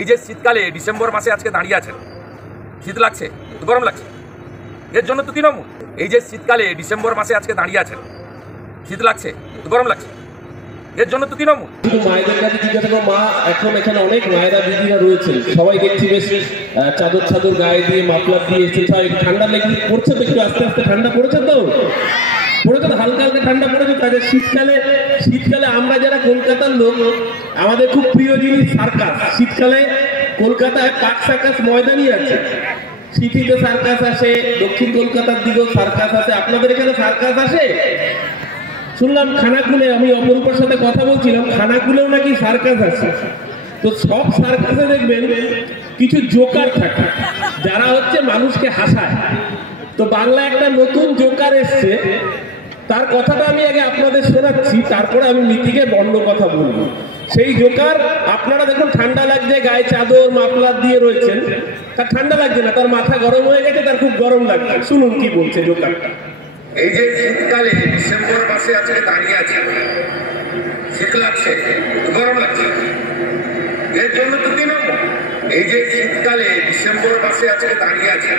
এই যে শীতকালে ডিসেম্বর মাসে আজকে দাঁড়িয়ে আছেন, শীত লাগছে, গরম লাগছে, এর জন্য তো তৃণমূল। এই যে শীতকালে ডিসেম্বর মাসে আজকে দাঁড়িয়ে আছেন, শীত লাগছে, গরম লাগছে, এর জন্য তো তৃণমূল। মায়েদের কাছে জিজ্ঞাসা করো, মা এখন এখানে অনেক মায়েরা দিদিরা রয়েছেন, সবাই দেখছি বেশ চাদর গায়ে দিয়ে মাফলার দিয়ে ঠান্ডা লেগে পড়ছে তো, একটু আস্তে আস্তে ঠান্ডা পড়েছে তো, হালকা হালকা ঠান্ডা পড়েছে। তাদের শীতকালে আমরা যারা কলকাতার লোক, আমাদের খুব প্রিয় জিনিস সার্কাস। শীতকালে কলকাতায় পার্ক সার্কাস ময়দানই আছে, সিটিতে সার্কাস আসে, দক্ষিণ কলকাতার দিকেও সার্কাস আসে। আপনাদের এখানে সার্কাস আসে? শুনলাম খানাকুলে, আমি অপরূপার সাথে কথা বলছিলাম, খানাকুলেও নাকি সার্কাস আছে। তো সব সার্কাসে দেখবেন কিছু জোকার থাকে যারা হচ্ছে মানুষকে হাসায়। তো বাংলা একটা নতুন জোকার এসছে, তার কথাটা আমি আগে আপনাদের শোনাচ্ছি, তারপরে আমি মিটিংয়ে অন্য কথা বলবো। সেই জোকার, আপনারা দেখুন ঠান্ডা লাগছে, গায়ে চাদর মাফলার দিয়ে রয়েছেন, তার ঠান্ডা লাগছে না, তার মাথা গরম হয়ে গেছে, তার খুব গরম লাগছে। শুনুন কি বলছে জোকারটা। এই যে শীতকালে ডিসেম্বর মাসে আজকে দাঁড়িয়ে আছে, শীত লাগছে, গরম লাগছে, এর জন্য তো তৃণমূল। এই যে শীতকালে ডিসেম্বর মাসে আজকে দাঁড়িয়ে আছে,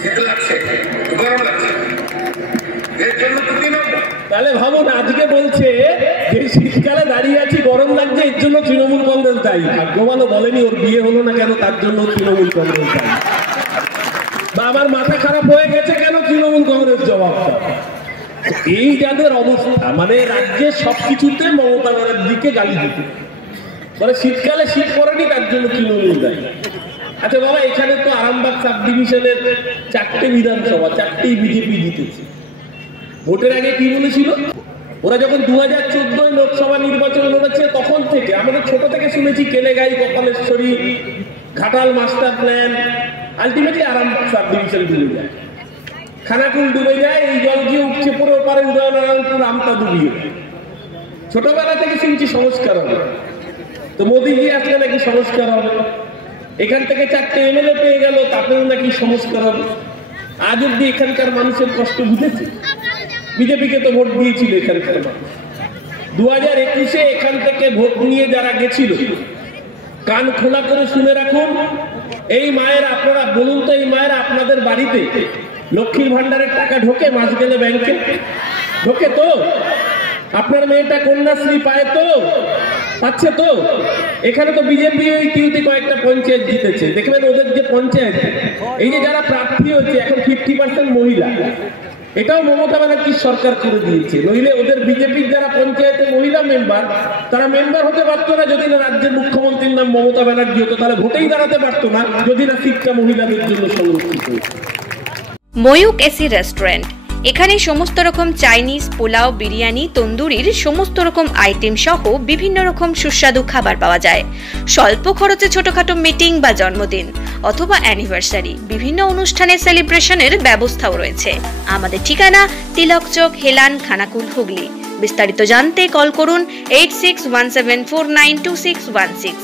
শীত লাগছে, গরম লাগছে, এর জন্য তো তৃণমূল। তাহলে ভাবুন, আজকে বলছে যে শীতকালে দাঁড়িয়ে আছি, গরম লাগছে, এর জন্য তৃণমূল কংগ্রেস দায়ী। ভাগ্যবানও বলেনি ওর বিয়ে হলো না কেন, তার জন্য তৃণমূল কংগ্রেস দায়ী। বা আমার মাথা খারাপ হয়ে গেছে কেন, তৃণমূল কংগ্রেস জবাব দেয়। এই যাদের অবস্থা, মানে রাজ্যে সবকিছুতে মমতা ব্যানার্জিকে গালি দিতে, মানে শীতকালে শীত পড়েনি তার জন্য তৃণমূল দায়ী। আচ্ছা বাবা, এখানে তো আরামবাগ সাব ডিভিশনের 4টে বিধানসভা, 4টেই বিজেপি জিতেছে। ভোটের আগে কি বলেছিল? ওরা যখন 2014 লোকসভা নির্বাচন লড়েছে, তখন থেকে আমাদের ছোট থেকে শুনেছি Keleghai, Kapaleshwari, Ghatal master plan, ultimately Arambagh sub division ডুবে যায়, খানাকুল ডুবে যায়, এই জল গিয়ে উঠছে পরে ওপারে উদয়নারায়ণপুর, আমতা ডুবিয়ে। ছোটবেলা থেকে শুনছি সংস্কার হবে, তো মোদীজি আসলে নাকি সংস্কার হবে। এখান থেকে 4টে এমএলএ পেয়ে গেল, তাতেও নাকি সংস্কার হবে। আজ অব্দি এখানকার মানুষের কষ্ট বুঝেছে? বিজেপিকে তো ভোট দিয়েছিল এখানকার মানুষ। 2021-এ এখান থেকে ভোট নিয়ে যারা গেছিল, কান খোলা করে শুনে রাখুন, এই মায়ের, আপনারা বলুন তো, এই মায়ের আপনাদের বাড়িতে লক্ষ্মীর ভান্ডারের টাকা ঢোকে মাস গেলে ব্যাংকে? ঢোকে তো? আপনার মেয়েটা কন্যাশ্রী পায় তো? পাচ্ছে তো? এখানে তো বিজেপি ওই কিউতে কয়েকটা পঞ্চায়েত জিতেছে, দেখবেন ওদের যে পঞ্চায়েত, এই যে যারা প্রার্থী হচ্ছে এখন 50% মহিলা, এটাও মমতা ব্যানার্জির সরকার করে দিয়েছে। নইলে ওদের বিজেপির যারা পঞ্চায়েতের মহিলা মেম্বার, তারা মেম্বার হতে পারতো না যদি না রাজ্যের মুখ্যমন্ত্রীর নাম মমতা ব্যানার্জি হতো, তাহলে ভোটেই দাঁড়াতে পারতো না যদি না শিক্ষা মহিলাদের জন্য সংরক্ষিত হতো। ময়ূক এসি রেস্টুরেন্ট, এখানে সমস্ত রকম চাইনিজ, পোলাও, বিরিয়ানি, তন্দুরির সমস্ত রকম আইটেম সহ বিভিন্ন রকম সুস্বাদু খাবার পাওয়া যায়। স্বল্প খরচে ছোটখাটো মিটিং বা জন্মদিন অথবা অ্যানিভার্সারি, বিভিন্ন অনুষ্ঠানের সেলিব্রেশনের ব্যবস্থাও রয়েছে। আমাদের ঠিকানা তিলক চক, হেলান, খানাকুল, হুগলি। বিস্তারিত জানতে কল করুন 8617492616।